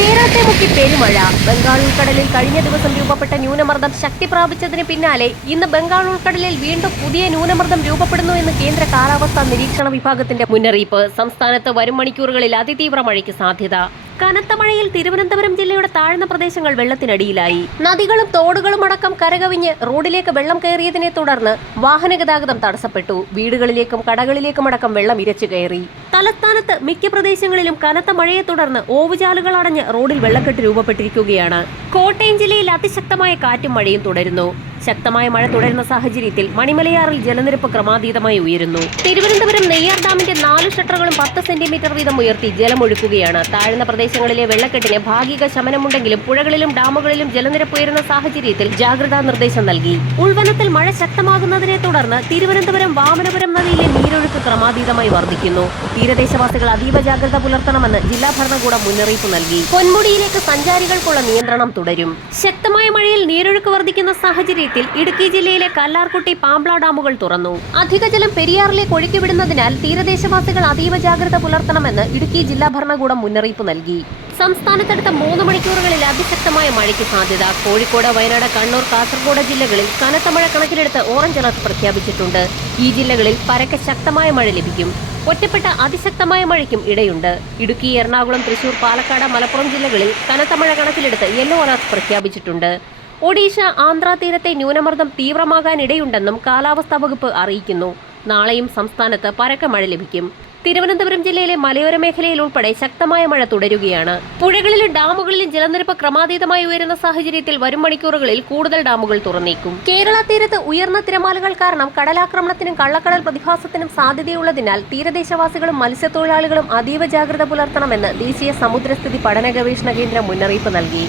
കേരളത്തെ മുക്കി പെരുമഴ. ബംഗാൾ ഉൾക്കടലിൽ കഴിഞ്ഞ ദിവസം രൂപപ്പെട്ട ന്യൂനമർദ്ദം ശക്തി പ്രാപിച്ചതിന് പിന്നാലെ ഇന്ന് ബംഗാൾ ഉൾക്കടലിൽ വീണ്ടും പുതിയ ന്യൂനമർദ്ദം രൂപപ്പെടുന്നു എന്ന് കേന്ദ്ര കാലാവസ്ഥാ നിരീക്ഷണ വിഭാഗത്തിന്റെ മുന്നറിയിപ്പ്. സംസ്ഥാനത്ത് വരും മണിക്കൂറുകളിൽ അതിതീവ്ര മഴയ്ക്ക് സാധ്യത. കനത്ത മഴയിൽ തിരുവനന്തപുരം ജില്ലയുടെ താഴ്ന്ന പ്രദേശങ്ങൾ വെള്ളത്തിനടിയിലായി. നദികളും തോടുകളും അടക്കം കരകവിഞ്ഞ് റോഡിലേക്ക് വെള്ളം കയറിയതിനെ തുടർന്ന് വാഹനഗതാഗതം തടസ്സപ്പെട്ടു. വീടുകളിലേക്കും കടകളിലേക്കും അടക്കം വെള്ളം ഇരച്ചു കയറി. തലസ്ഥാനത്ത് മിക്ക പ്രദേശങ്ങളിലും കനത്ത മഴയെ തുടർന്ന് ഓവുചാലുകൾ അടഞ്ഞ് റോഡിൽ വെള്ളക്കെട്ട് രൂപപ്പെട്ടിരിക്കുകയാണ്. കോട്ടയം ജില്ലയിൽ അതിശക്തമായ കാറ്റും മഴയും തുടരുന്നു. ശക്തമായ മഴ തുടരുന്ന സാഹചര്യത്തിൽ മണിമലയാറിൽ ജലനിരപ്പ് ക്രമാതീതമായി ഉയരുന്നു. തിരുവനന്തപുരം നെയ്യാർ ഡാമിന്റെ നാല് ഷട്ടറുകളും പത്ത് സെന്റിമീറ്റർ വീതം ഉയർത്തി ജലമൊഴുക്കുകയാണ്. താഴ്ന്ന പ്രദേശങ്ങളിലെ വെള്ളക്കെട്ടിന് ഭാഗിക ശമനമുണ്ടെങ്കിലും പുഴകളിലും ഡാമുകളിലും ജലനിരപ്പ് ഉയരുന്ന സാഹചര്യത്തിൽ ജാഗ്രതാ നിർദ്ദേശം നൽകി. ഉൾവനത്തിൽ മഴ ശക്തമാകുന്നതിനെ തുടർന്ന് തിരുവനന്തപുരം വാമനപുരം നദിയിലെ നീരൊഴുക്ക് ക്രമാതീതമായി വർദ്ധിക്കുന്നു. തീരദേശവാസികൾ അതീവ ജാഗ്രത പുലർത്തണമെന്ന് ജില്ലാ ഭരണകൂടം മുന്നറിയിപ്പ് നൽകി. പൊന്മുടിയിലേക്ക് സഞ്ചാരികൾക്കുള്ള നിയന്ത്രണം തുടരും. ശക്തമായ മഴയിൽ നീരൊഴുക്ക് വർദ്ധിക്കുന്ന സാഹചര്യത്തിൽ ഇടുക്കി ജില്ലയിലെ കല്ലാർകുട്ടി പാമ്പ്ള ഡാമുകൾ തുറന്നു. അധിക ജലം പെരിയാറിലേക്ക് ഒഴുക്കിവിടുന്നതിനാൽ തീരദേശവാസികൾ അതീവ ജാഗ്രത പുലർത്തണമെന്ന് ഇടുക്കി ജില്ലാ ഭരണകൂടം മുന്നറിയിപ്പ് നൽകി. സംസ്ഥാനത്തടുത്ത മൂന്ന് മണിക്കൂറുകളിൽ അതിശക്തമായ മഴയ്ക്ക് സാധ്യത. കോഴിക്കോട് വയനാട് കണ്ണൂർ കാസർഗോഡ് ജില്ലകളിൽ കനത്ത മഴ കണക്കിലെടുത്ത് ഓറഞ്ച് അലർട്ട് പ്രഖ്യാപിച്ചിട്ടുണ്ട്. ഈ ജില്ലകളിൽ പരക്കെ ശക്തമായ മഴ ലഭിക്കും. ഒറ്റപ്പെട്ട അതിശക്തമായ മഴയ്ക്കും ഇടയുണ്ട്. ഇടുക്കി എറണാകുളം തൃശൂർ പാലക്കാട് മലപ്പുറം ജില്ലകളിൽ കനത്ത മഴ കണക്കിലെടുത്ത് യെല്ലോ അലർട്ട് പ്രഖ്യാപിച്ചിട്ടുണ്ട്. ഒഡീഷ ആന്ധ്ര തീരത്തെ ന്യൂനമർദ്ദം തീവ്രമാകാനിടയുണ്ടെന്നും കാലാവസ്ഥാ വകുപ്പ് അറിയിക്കുന്നു. നാളെയും സംസ്ഥാനത്ത് പരക്കെ മഴ ലഭിക്കും. തിരുവനന്തപുരം ജില്ലയിലെ മലയോര മേഖലയിൽ ഉൾപ്പെടെ ശക്തമായ മഴ തുടരുകയാണ്. പുഴകളിലും ഡാമുകളിലും ജലനിരപ്പ് ക്രമാതീതമായി ഉയരുന്ന സാഹചര്യത്തിൽ വരും മണിക്കൂറുകളിൽ കൂടുതൽ ഡാമുകൾ തുറന്നേക്കും. കേരള തീരത്ത് ഉയർന്ന തിരമാലകൾ കാരണം കടലാക്രമണത്തിനും കള്ളക്കടൽ പ്രതിഭാസത്തിനും സാധ്യതയുള്ളതിനാൽ തീരദേശവാസികളും മത്സ്യത്തൊഴിലാളികളും അതീവ ജാഗ്രത പുലർത്തണമെന്ന് ദേശീയ സമുദ്രസ്ഥിതി പഠന ഗവേഷണ കേന്ദ്രം മുന്നറിയിപ്പ് നൽകി.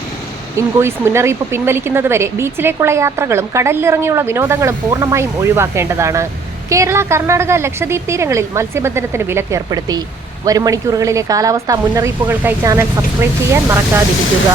ഇൻകോയിസ് മുന്നറിയിപ്പ് പിൻവലിക്കുന്നതുവരെ ബീച്ചിലേക്കുള്ള യാത്രകളും കടലിലിറങ്ങിയുള്ള വിനോദങ്ങളും പൂർണമായും ഒഴിവാക്കേണ്ടതാണ്. കേരള കർണാടക ലക്ഷദ്വീപ് തീരങ്ങളിൽ മത്സ്യബന്ധനത്തിന് വിലക്കേർപ്പെടുത്തി വരും മണിക്കൂറുകളിലെ കാലാവസ്ഥാ മുന്നറിയിപ്പുകൾക്കായി ചാനൽ സബ്സ്ക്രൈബ് ചെയ്യാൻ മറക്കാതിരിക്കുക.